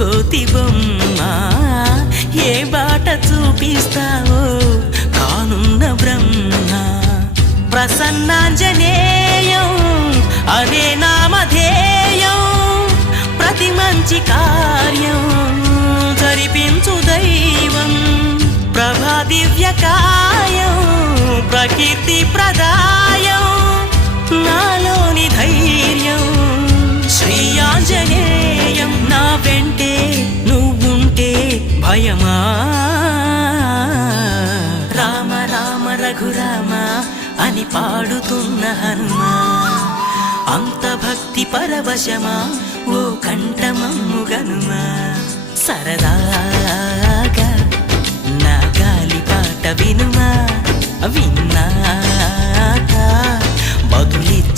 కోతి బొమ్మ ఏ బాట చూపిస్తావో కానున్న బ్రహ్మ ప్రసన్నాంజనేయం అనే నామధేయం ప్రతి మంచి కార్యం జరిపించు దైవం ప్రభా దివ్యకాయం ప్రకీర్తి ప్రదాయం నాలోని ధైర్యం శ్రీ ఆంజనేయం నా వెంటే నువ్వుంటే భయమా రామ రామ రఘురామ అని పాడుతున్న హనుమా అంత భక్తి పరవశమా ఓ కంఠమమ్ముగనుమా సరదాగా నా గాలి పాట వినుమా విన్నాక బదులిచ్చి